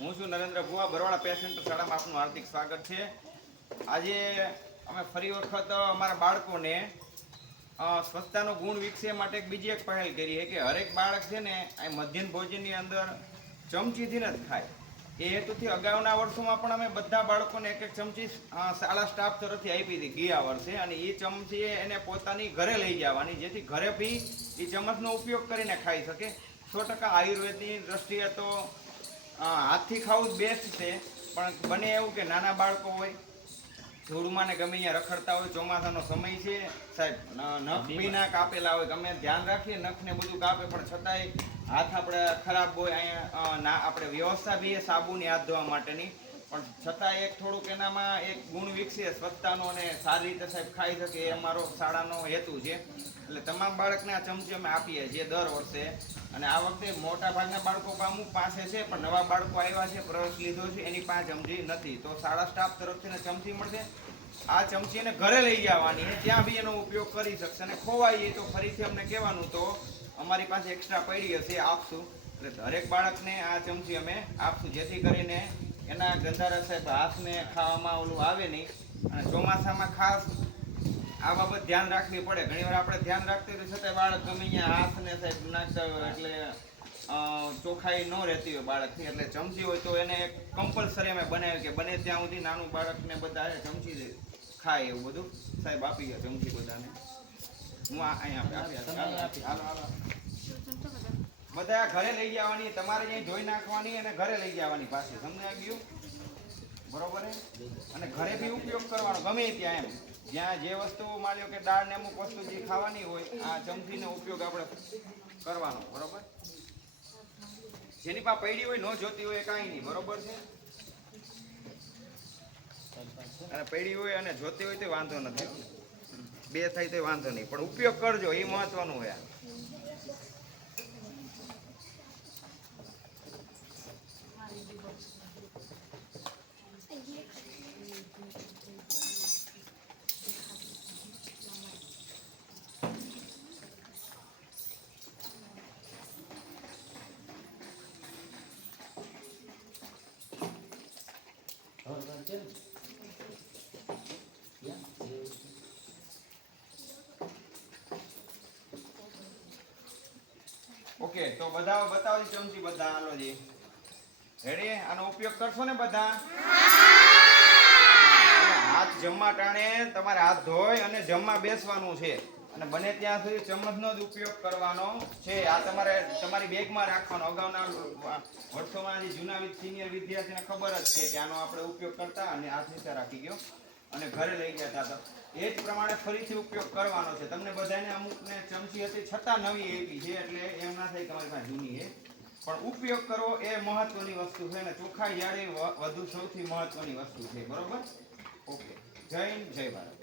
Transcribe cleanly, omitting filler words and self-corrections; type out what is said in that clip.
હું છું નરેન્દ્ર ભુવા, બરવાળા પેટ સેન્ટર શાળામાં આપનું હાર્દિક સ્વાગત છે। આજે અમે ફરી વખત અમારા બાળકોને સ્વચ્છતાનો ગુણ વિકસે માટે બીજી એક પહેલ કરી છે કે હરેક બાળક છે ને આ મધ્યાહન ભોજનની અંદર ચમચીથી જ ખાય। એ હેતુથી અગાઉના વર્ષોમાં પણ અમે બધા બાળકોને એક એક ચમચી શાળા સ્ટાફ તરફથી આપી હતી ગયા વર્ષે, અને એ ચમચી એને પોતાની ઘરે લઈ જવાની, જેથી ઘરે બી એ ચમચનો ઉપયોગ કરીને ખાઈ શકે। 100% આયુર્વેદની દ્રષ્ટિએ તો હાથથી ખાવું જ બેસ્ટ છે, પણ બને એવું કે નાના બાળકો હોય, ધૂળમાં ને ગમે અહીંયા રખડતા હોય, ચોમાસાનો સમય છે સાહેબ, નખ ભીના કાપેલા હોય, ગમે ધ્યાન રાખીએ નખને બધું કાપે, પણ છતાંય હાથ આપણે ખરાબ હોય, અહીંયા આપણે વ્યવસ્થા બી એ સાબુની હાથ ધોવા માટેની, પણ છતાં એક થોડુંક એનામાં એક ગુણ વિકસે સ્વચ્છતાનો અને સારી રીતે સાહેબ ખાઈ શકે, એ અમારો શાળાનો હેતુ છે। એટલે તમામ બાળકને આ ચમચી અમે આપીએ છીએ દર વર્ષે, અને આ વખતે મોટા ભાગના બાળકો અમુક પાસે છે, પણ નવા બાળકો આવ્યા છે, પ્રવેશ લીધો છે, એની પાસે ચમચી નથી, તો શાળા સ્ટાફ તરફથી ચમચી મળશે। આ ચમચી એને ઘરે લઈ જવાની છે, ત્યાં બી એનો ઉપયોગ કરી શકશે, અને ખોવાઈએ તો ફરીથી અમને કહેવાનું, તો અમારી પાસે એક્સ્ટ્રા પડી હશે આપશું। એટલે દરેક બાળકને આ ચમચી અમે આપશું, જેથી કરીને એના ગંધારા સાહેબ હાથને ખાવામાં ઓલું આવે નહીં। અને ચોમાસામાં ખાસ આ બાબત ધ્યાન રાખવી પડે। ઘણીવાર આપણે ધ્યાન રાખતી હોય છતાં બાળક ગમે અહીંયા હાથને સાહેબ નાખતા હોય, એટલે ચોખ્ખાઈ ન રહેતી હોય બાળકની, એટલે ચમચી હોય તો એને કમ્પલસરી અમે બનાવ્યું કે બને ત્યાં સુધી નાનું બાળકને બધા ચમચી ખાય એવું બધું સાહેબ આપી ગયા ચમચી બધાને। હું અહીંયા બધા ઘરે લઈ જવાની, તમારે અહીં ધોઈ નાખવાની અને ઘરે લઈ જવાની પાછી, સમજાઈ ગયું? બરોબર હે? અને ઘરે બી ઉપયોગ કરવાનો ગમે ત્યાં, એમ જ્યાં જે વસ્તુ માન્યો કે દાળ ને અમુક વસ્તુ જે ખાવાની હોય, આ ચમચીનો ઉપયોગ આપણે કરવાનો, બરોબર? જેની પાસે પડી હોય ન જોતી હોય કાંઈ નહીં, બરોબર છે? અને પડી હોય અને જોતી હોય તો વાંધો નથી, બે થાય તો વાંધો નહીં, પણ ઉપયોગ કરજો, એ મહત્વનું હોય। ઓકે, તો બધા બતાવો ચમચી, બધા હાલો જી, રેડી? આનો ઉપયોગ કરશો ને બધા? હાથ જમવા ટાણે તમારે હાથ ધોઈ અને જમવા બેસવાનું છે, અને બને ત્યાં સુધી ચમચનો જ ઉપયોગ કરવાનો છે। આ તમારે તમારી બેગમાં રાખવાનો। અગાઉના વર્ષોમાં જે જૂના સિનિયર વિદ્યાર્થીને ખબર જ છે કે આનો આપણે ઉપયોગ કરતા અને હાથ નીચે રાખી ગયો અને ઘરે લઈ જતા હતા, એ જ પ્રમાણે ફરીથી ઉપયોગ કરવાનો છે। તમને બધાને અમુકને ચમચી હતી છતાં નવી આપી છે, એટલે એમ ના થાય કે તમારી પાસે જૂની છે, પણ ઉપયોગ કરવો એ મહત્વની વસ્તુ છે, અને ચોખ્ખાઈ જાળવવી વધુ સૌથી મહત્વની વસ્તુ છે, બરોબર? ઓકે, જય હિન્દ, જય ભારત।